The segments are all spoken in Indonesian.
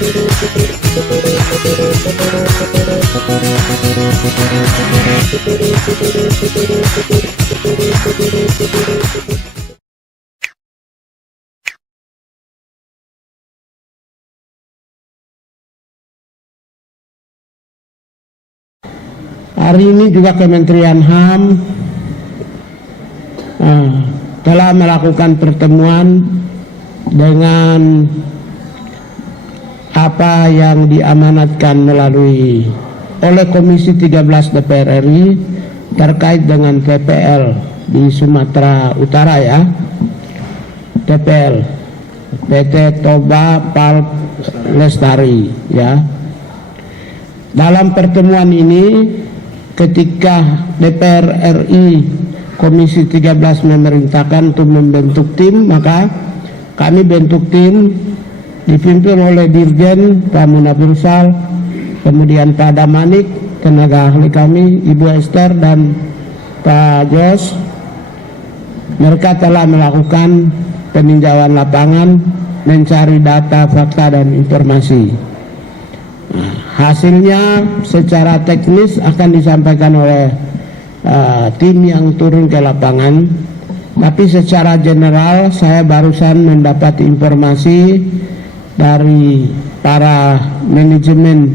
Hari ini juga Kementerian HAM telah melakukan pertemuan dengan apa yang diamanatkan oleh Komisi 13 DPR RI terkait dengan TPL di Sumatera Utara, ya. TPL PT Toba Pulp Lestari, ya. Dalam pertemuan ini, ketika DPR RI Komisi 13 memerintahkan untuk membentuk tim, maka kami bentuk tim dipimpin oleh Dirjen Pak Munafir Sal, kemudian Pak Damanik, tenaga ahli kami, Ibu Esther dan Pak Jos. Mereka telah melakukan peninjauan lapangan, mencari data, fakta, dan informasi. Hasilnya secara teknis akan disampaikan oleh tim yang turun ke lapangan, tapi secara general saya barusan mendapat informasi dari para manajemen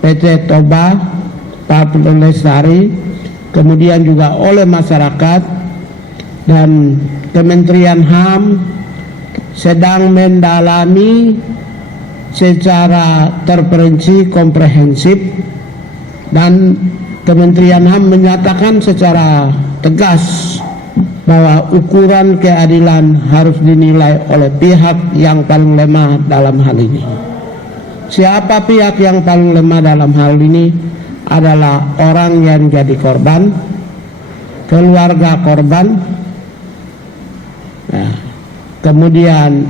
PT Toba Pulp Lestari, kemudian juga oleh masyarakat, dan Kementerian HAM sedang mendalami secara terperinci, komprehensif, dan Kementerian HAM menyatakan secara tegas bahwa ukuran keadilan harus dinilai oleh pihak yang paling lemah dalam hal ini. Siapa pihak yang paling lemah dalam hal ini? Adalah orang yang jadi korban, keluarga korban, kemudian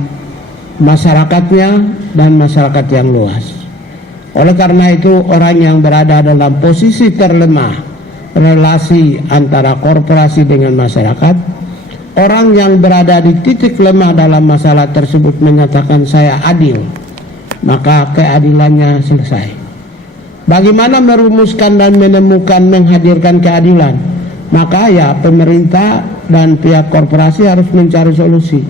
masyarakatnya, dan masyarakat yang luas. Oleh karena itu, orang yang berada dalam posisi terlemah relasi antara korporasi dengan masyarakat, orang yang berada di titik lemah dalam masalah tersebut menyatakan saya adil, maka keadilannya selesai. Bagaimana merumuskan dan menemukan, menghadirkan keadilan? Maka ya pemerintah dan pihak korporasi harus mencari solusi.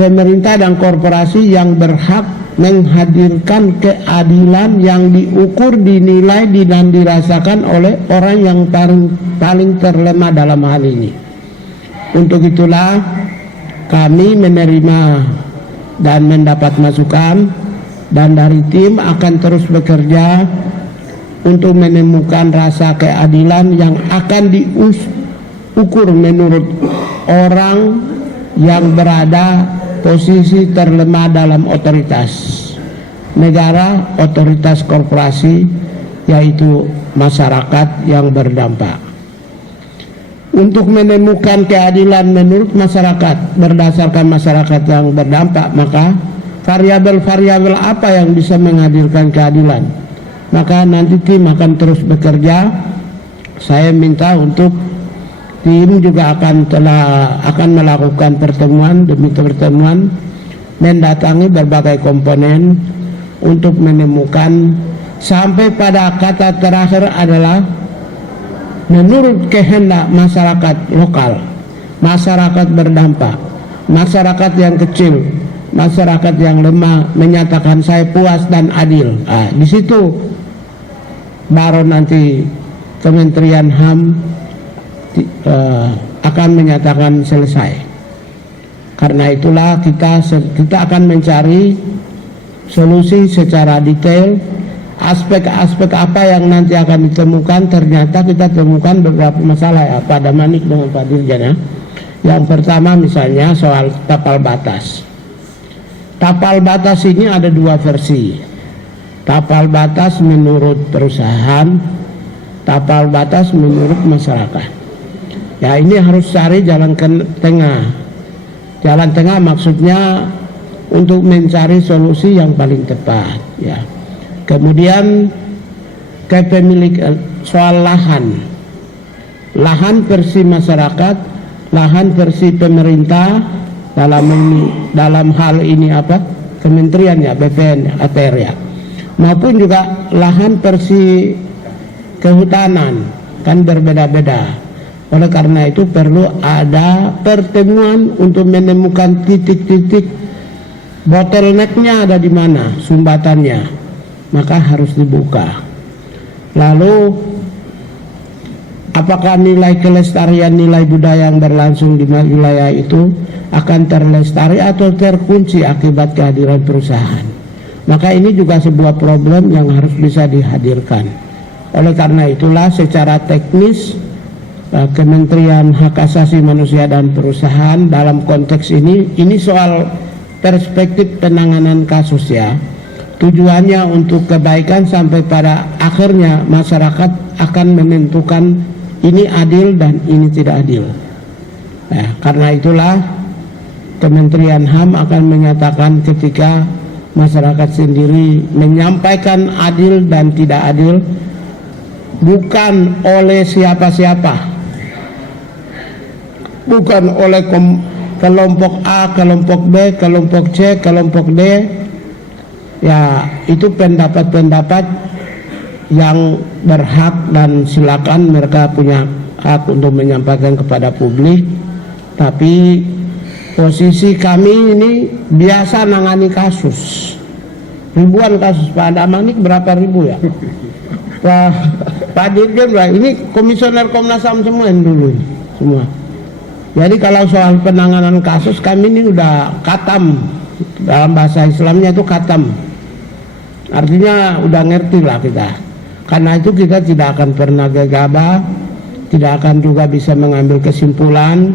Pemerintah dan korporasi yang berhak menghadirkan keadilan yang diukur, dinilai, dan dirasakan oleh orang yang paling terlemah dalam hal ini. Untuk itulah kami menerima dan mendapat masukan, dan dari tim akan terus bekerja untuk menemukan rasa keadilan yang akan diukur menurut orang yang berada posisi terlemah dalam otoritas negara, otoritas korporasi, yaitu masyarakat yang berdampak. Untuk menemukan keadilan menurut masyarakat, berdasarkan masyarakat yang berdampak, maka variabel-variabel apa yang bisa menghadirkan keadilan? Maka nanti tim akan terus bekerja. Saya minta untuk tim juga akan melakukan pertemuan demi pertemuan, mendatangi berbagai komponen untuk menemukan, sampai pada kata terakhir adalah menurut kehendak masyarakat lokal, masyarakat berdampak, masyarakat yang kecil, masyarakat yang lemah menyatakan saya puas dan adil. Di situ baru nanti Kementerian HAM akan menyatakan selesai. Karena itulah kita akan mencari solusi secara detail. Aspek-aspek apa yang nanti akan ditemukan, ternyata kita temukan beberapa masalah, ya Pak Damanik dengan Pak Dirjen, ya. Yang pertama misalnya soal tapal batas. Tapal batas ini ada dua versi. Tapal batas menurut perusahaan, tapal batas menurut masyarakat. Ya, ini harus cari jalan tengah. Jalan tengah maksudnya untuk mencari solusi yang paling tepat, ya. Kemudian kepemilikan soal lahan. Lahan versi masyarakat, lahan versi pemerintah, dalam hal ini apa? kementerian ya, BPN, ATR ya, maupun juga lahan persi kehutanan kan berbeda-beda. Oleh karena itu perlu ada pertemuan untuk menemukan titik-titik bottlenecknya ada di mana, sumbatannya, maka harus dibuka. Lalu apakah nilai kelestarian, nilai budaya yang berlangsung di wilayah itu akan terlestari atau terkunci akibat kehadiran perusahaan? Maka ini juga sebuah problem yang harus bisa dihadirkan. Oleh karena itulah secara teknis Kementerian Hak Asasi Manusia dan Perusahaan dalam konteks ini soal perspektif penanganan kasus ya. Tujuannya untuk kebaikan sampai pada akhirnya masyarakat akan menentukan ini adil dan ini tidak adil. Nah, karena itulah Kementerian HAM akan menyatakan ketika masyarakat sendiri menyampaikan adil dan tidak adil bukan oleh siapa-siapa, bukan oleh kelompok A, kelompok B, kelompok C, kelompok D. Ya, itu pendapat-pendapat yang berhak dan silakan mereka punya hak untuk menyampaikan kepada publik. Tapi posisi kami ini biasa nangani kasus, ribuan kasus. Pak Damanik berapa ribu ya? Pak Dirjen, ini komisioner Komnas HAM semua yang dulu semua. Jadi kalau soal penanganan kasus kami ini udah katam, dalam bahasa Islamnya itu katam, artinya udah ngerti lah kita. Karena itu kita tidak akan pernah gegabah, tidak akan juga bisa mengambil kesimpulan,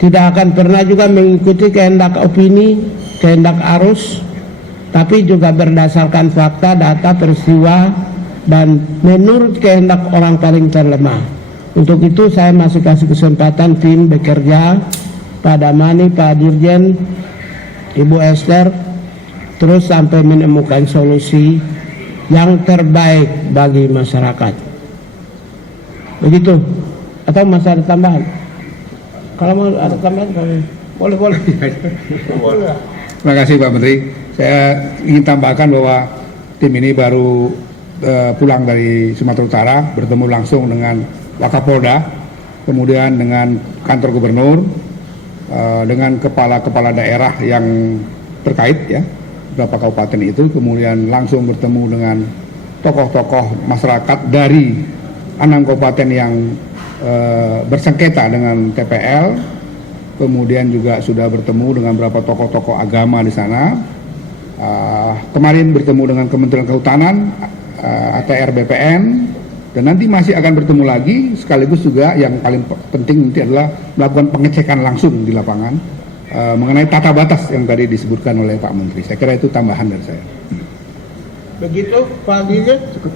tidak akan pernah juga mengikuti kehendak opini, kehendak arus, tapi juga berdasarkan fakta, data, peristiwa, dan menurut kehendak orang paling terlemah. Untuk itu saya masih kasih kesempatan tim bekerja, Pak Damani, Pak Dirjen, Ibu Esther, terus sampai menemukan solusi yang terbaik bagi masyarakat. Begitu. Atau masih ada tambahan? Kalau mau ada tambahan, boleh. Boleh. Terima kasih Pak Menteri. Saya ingin tambahkan bahwa tim ini baru pulang dari Sumatera Utara, bertemu langsung dengan Wakapolda, kemudian dengan kantor gubernur, dengan kepala-kepala daerah yang terkait ya, beberapa kabupaten itu, kemudian langsung bertemu dengan tokoh-tokoh masyarakat dari 6 kabupaten yang bersengketa dengan TPL, kemudian juga sudah bertemu dengan beberapa tokoh-tokoh agama di sana. Kemarin bertemu dengan Kementerian Kehutanan, ATR, BPN, dan nanti masih akan bertemu lagi, sekaligus juga yang paling penting nanti adalah melakukan pengecekan langsung di lapangan mengenai tata batas yang tadi disebutkan oleh Pak Menteri. Saya kira itu tambahan dari saya. Begitu Pak Dirjen? Cukup.